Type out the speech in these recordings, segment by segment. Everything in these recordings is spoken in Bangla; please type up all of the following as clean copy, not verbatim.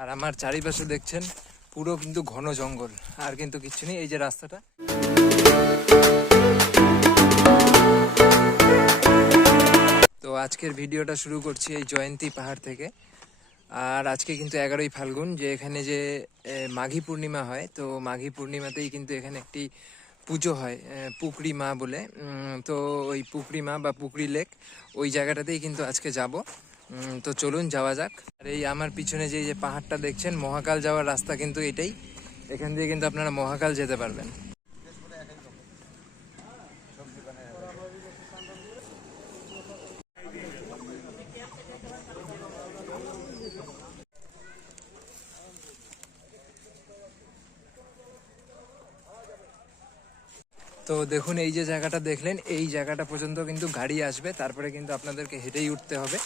আর আমার চারিপাশে দেখছেন পুরো কিন্তু ঘন জঙ্গল, আর কিন্তু কিছু নেই। এই যে রাস্তাটা, তো আজকের ভিডিওটা শুরু করছি এই জয়ন্তী পাহাড় থেকে। আর আজকে কিন্তু 11ই ফাল্গুন, যে এখানে যে মাঘী পূর্ণিমা হয়, তো মাঘী পূর্ণিমাতেই কিন্তু এখানে একটি পুজো হয় পুকরি মা বলে। তো ওই পুকরি মা বা পুকরি লেক, ওই জায়গাটাতেই কিন্তু আজকে যাব। তো চলুন যাওয়া যাক। আর এই আমার পিছনে যে পাহাড়টা দেখছেন, মহাকাল যাওয়ার রাস্তা কিন্তু এটাই। এখান দিয়ে কিন্তু আপনারা মহাকাল যেতে পারবেন। তো দেখুন, এই যে জায়গাটা দেখলেন, এই জায়গাটা পর্যন্ত কিন্তু গাড়ি আসবে, তারপরে কিন্তু আপনাদেরকে হেঁটেই উঠতে হবে।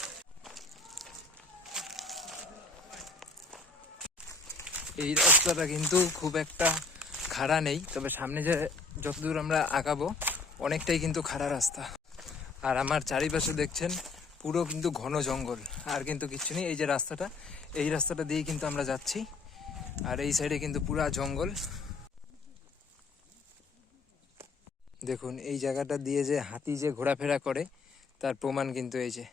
এই রাস্তাটা কিন্তু খুব একটা খাড়া নেই, তবে সামনে যে যতদূর আমরা আগাবো অনেকটাই কিন্তু খাড়া রাস্তা। আর আমার চারিপাশে দেখছেন পুরো কিন্তু ঘন জঙ্গল, আর কিন্তু কিচ্ছু নেই। এই যে রাস্তাটা, এই রাস্তাটা দিয়ে কিন্তু আমরা যাচ্ছি, আর এই সাইডে কিন্তু পুরা জঙ্গল। দেখুন, এই জায়গাটা দিয়ে যে হাতি যে ঘোরাফেরা করে তার প্রমাণ কিন্তু এই যে।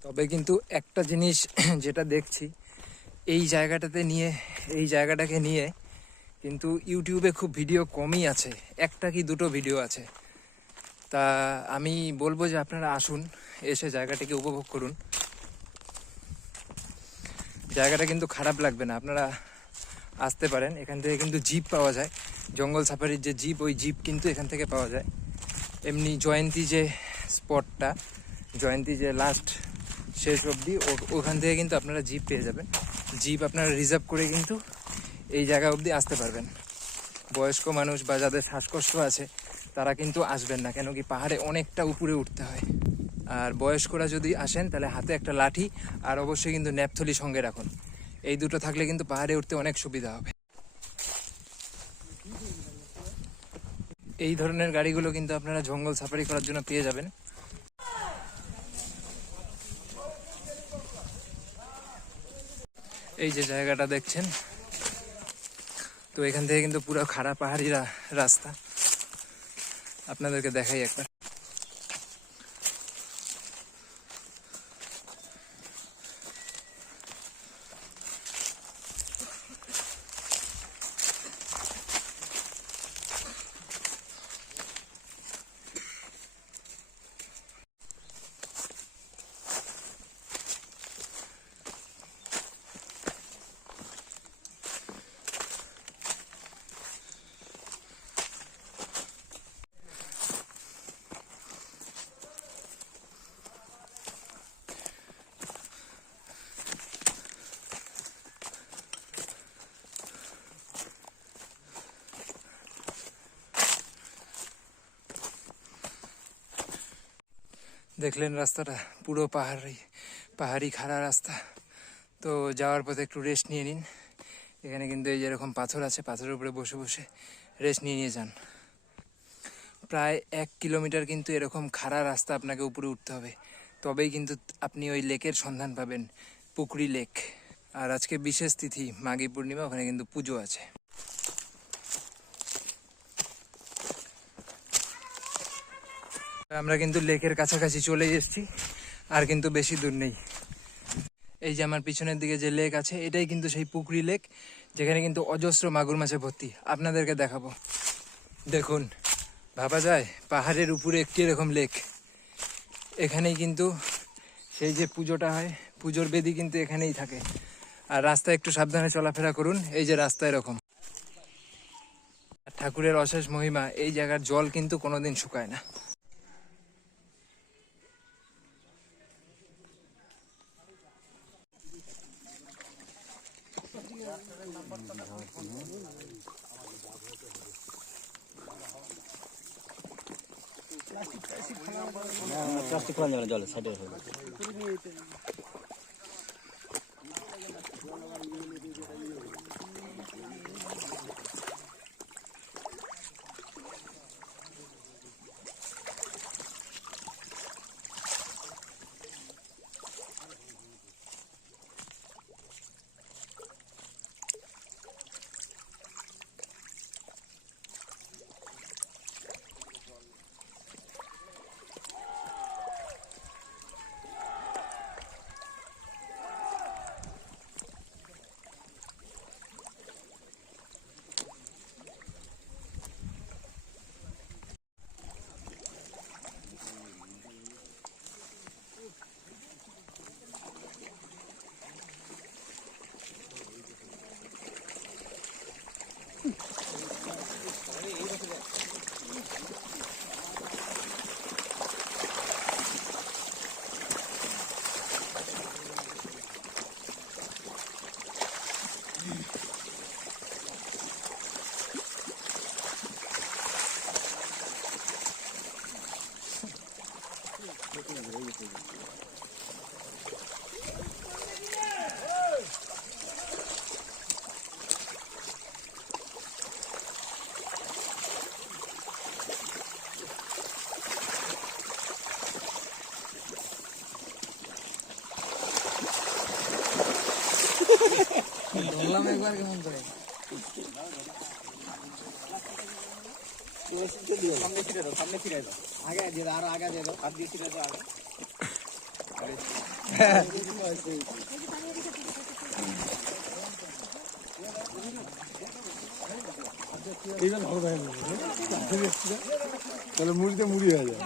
তবে কিন্তু একটা জিনিস যেটা দেখছি, এই জায়গাটাকে নিয়ে কিন্তু ইউটিউবে খুব ভিডিও কমই আছে, একটা কি দুটো ভিডিও আছে। তা আমি বলবো যে আপনারা আসুন, এসে জায়গাটাকে উপভোগ করুন। জায়গাটা কিন্তু খারাপ লাগবে না, আপনারা আসতে পারেন। এখান থেকে কিন্তু জিপ পাওয়া যায়, জঙ্গল সাফারির যে জিপ, ওই জিপ কিন্তু এখান থেকে পাওয়া যায়। এমনি জয়ন্তী যে স্পটটা, জয়ন্তী যে লাস্ট শেষ অবধি, ওখান থেকে কিন্তু আপনারা জিপ পেয়ে যাবেন। জিপ আপনারা রিজার্ভ করে কিন্তু এই জায়গা অবধি আসতে পারবেন। বয়স্ক মানুষ বা যাদের শ্বাসকষ্ট আছে তারা কিন্তু আসবেন না, কেন কি পাহাড়ে অনেকটা উপরে উঠতে হয়। আর বয়স্করা যদি আসেন তাহলে হাতে একটা লাঠি আর অবশ্যই কিন্তু ন্যাপথলি সঙ্গে রাখুন। এই দুটো থাকলে কিন্তু পাহাড়ে উঠতে অনেক সুবিধা হবে। এই ধরনের গাড়িগুলো কিন্তু আপনারা জঙ্গল সাফারি করার জন্য পেয়ে যাবেন। এই যে জায়গাটা দেখছেন, তো এখান থেকে কিন্তু পুরো খাড়া পাহাড়ি রাস্তা। আপনাদেরকে দেখাই একবার। দেখলেন রাস্তাটা, পুরো পাহাড়ি খাড়া রাস্তা। তো যাওয়ার পথে একটু রেস্ট নিয়ে নিন। এখানে কিন্তু এই যেরকম পাথর আছে, পাথরের উপরে বসে বসে রেস্ট নিয়ে যান। প্রায় 1 কিলোমিটার কিন্তু এরকম খাড়া রাস্তা আপনাকে উপরে উঠতে হবে, তবেই কিন্তু আপনি ওই লেকের সন্ধান পাবেন, পুকুরি লেক। আর আজকে বিশেষ তিথি মাঘী পূর্ণিমা, ওখানে কিন্তু পুজো আছে। আমরা কিন্তু লেকের কাছাকাছি চলে এসেছি, আর কিন্তু বেশি দূর নেই। এই যে আমার পিছনের দিকে যে লেক আছে, এটাই কিন্তু সেই পুকুরি লেক, যেখানে কিন্তু অজস্র মাগুর মাছে ভর্তি। আপনাদেরকে দেখাবো। দেখুন, ভাবা যায় পাহাড়ের উপরে একটি এরকম লেক। এখানেই কিন্তু সেই যে পুজোটা হয়, পুজোর বেদি কিন্তু এখানেই থাকে। আর রাস্তায় একটু সাবধানে চলাফেরা করুন, এই যে রাস্তা এরকম। ঠাকুরের অশেষ মহিমা, এই জায়গার জল কিন্তু কোনোদিন শুকায় না। প্লাস্টিক ফেলা যাবে না, জলে সাইডে হয়ে যাবে। বললাম একবার কেমন করে সামনে ফিরে দাও আগে দিয়ে দাও আরো আগে দিয়ে দাও হাত দিয়ে ফিরে দাও আগে তাহলে মুড়িতে মুড়ি হয়ে যায়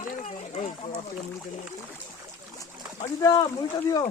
আজিদা মুড়িটা দিও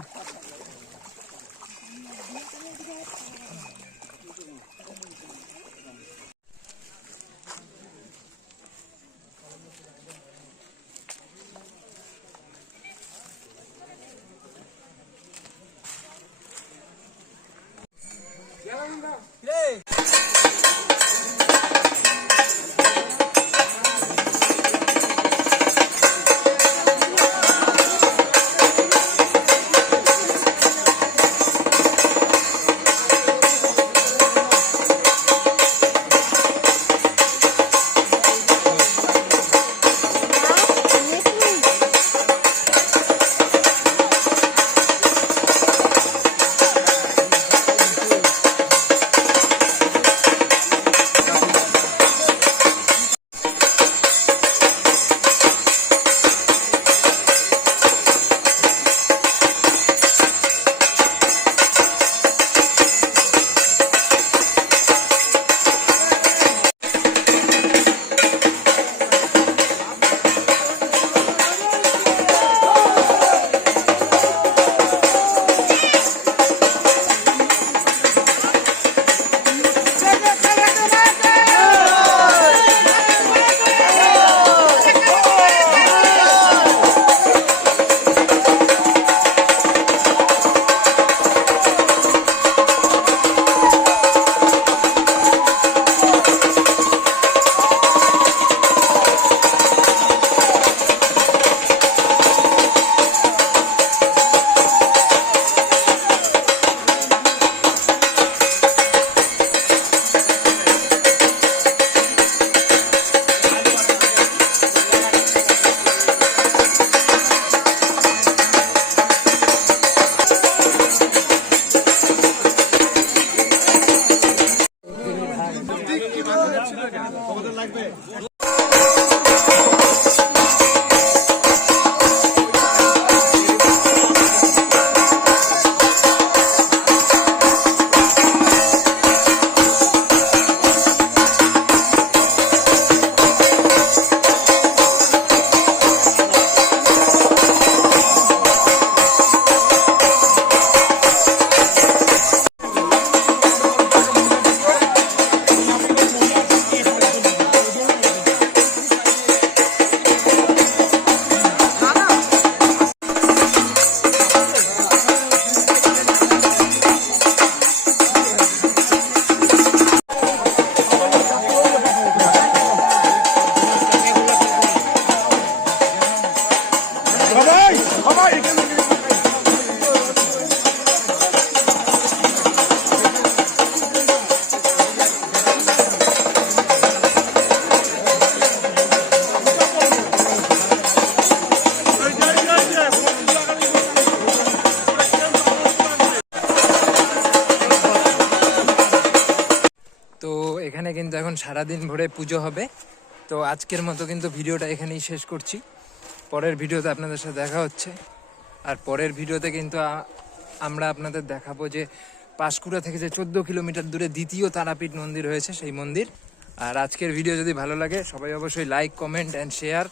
এখানে কিন্তু এখন সারাদিন ভরে পুজো হবে। তো আজকের মতো কিন্তু ভিডিওটা এখানেই শেষ করছি। পরের ভিডিওতে আপনাদের সাথে দেখা হচ্ছে। আর পরের ভিডিওতে কিন্তু আমরা আপনাদের দেখাবো যে পাঁশকুড়া থেকে যে 14 কিলোমিটার দূরে দ্বিতীয় তারাপীঠ মন্দির হয়েছে সেই মন্দির। আর আজকের ভিডিও যদি ভালো লাগে সবাই অবশ্যই লাইক, কমেন্ট অ্যান্ড শেয়ার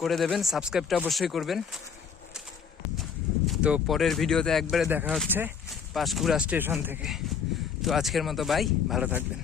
করে দেবেন, সাবস্ক্রাইবটা অবশ্যই করবেন। তো পরের ভিডিওতে একবারে দেখা হচ্ছে পাঁশকুড়া স্টেশন থেকে। তো আজকের মতো বাই, ভালো থাকবেন।